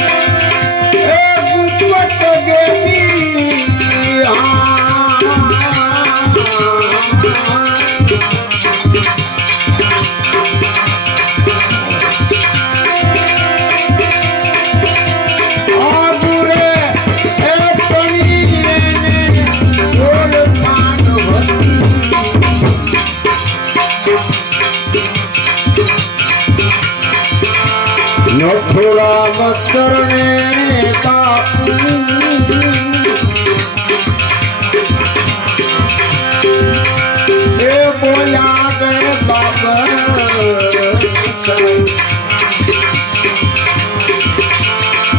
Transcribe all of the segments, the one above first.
એ નથુરા મસ્તરણે બાપુ. એ બોલ્યા કે બાબા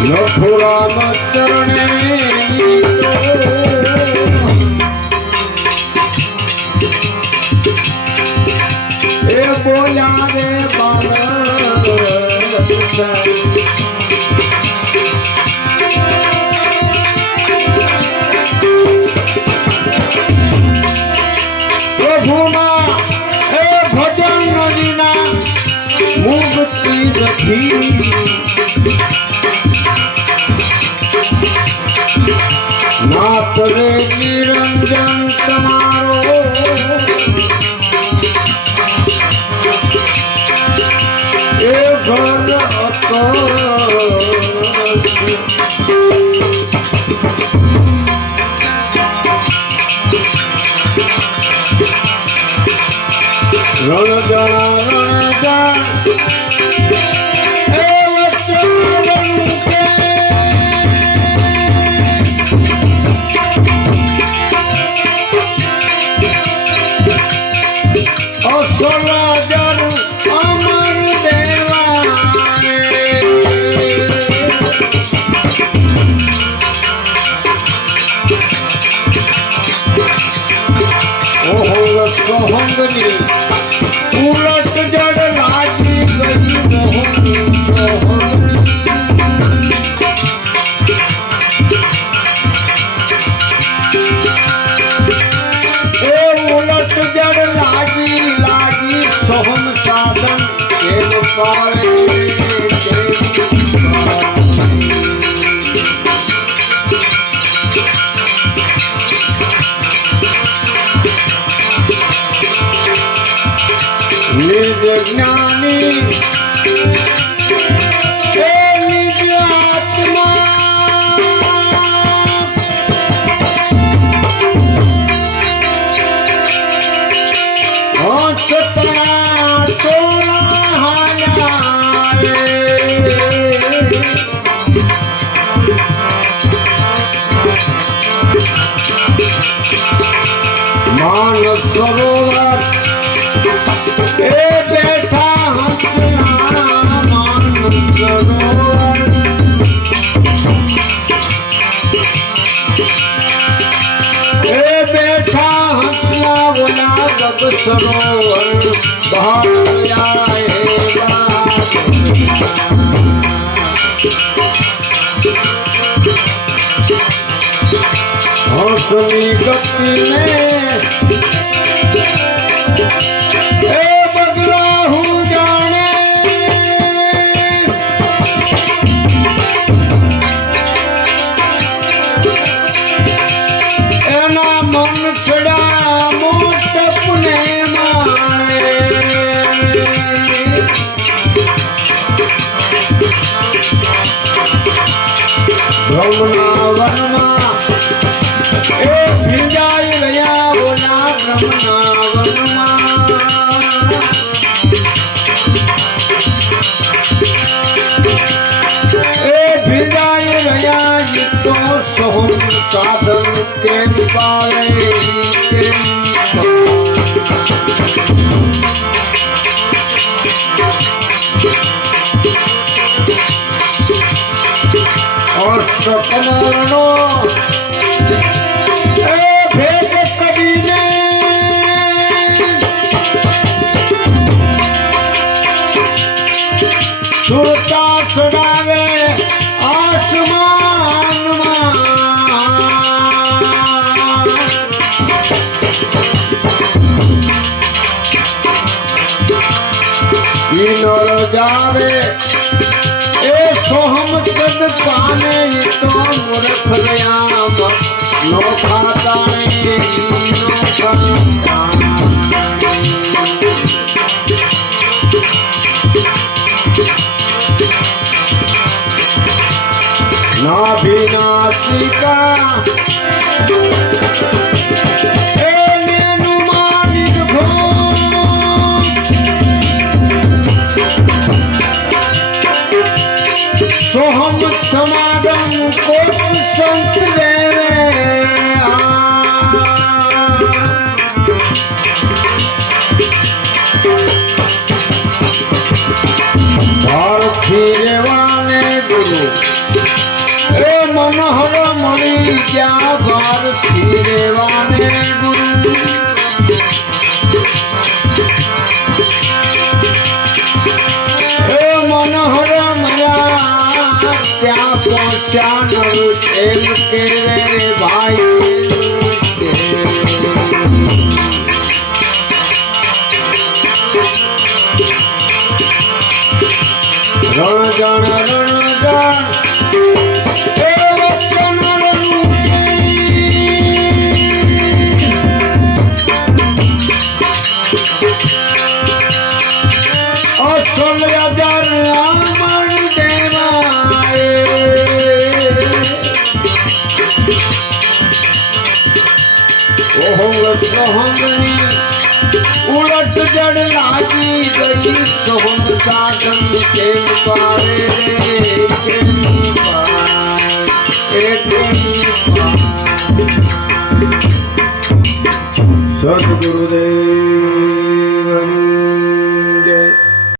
નથુરા મસ્તરણે એ નથી. રે નિરંજન તમારો. એ ઘર હતો રણ જણા રણ Avenue. નિર્જ્ઞાની એ નિજ આત્મા હસતા ટોળા હાલ્યા રે. માન સરોવર हे हर हौसली गति में છડા મોટપને માણે ભ્રમના વનમાં એ ભીંજાઈ રહ્યા ઓલા ભ્રમના Oh, જાવે એ સોહમ તદ પાને તો મૂર્ખ રયામ નો ખાતાણે નો ખાતાણે નાભિનાશિકા એ સોહમ સમાગમ કોટ સંત દેવે ભારથી રેવાને ગુરુ એ મનોહર મળી ગયા ભારથી રેવાને ગુરુ ત્યાં પહોંચ્યાનું એમ કે રે ભાઈ સોહંગની ઉડટ જડ લાગી ગઈ સોહંગ પારે કેમ પારે સદગુરુદેવ.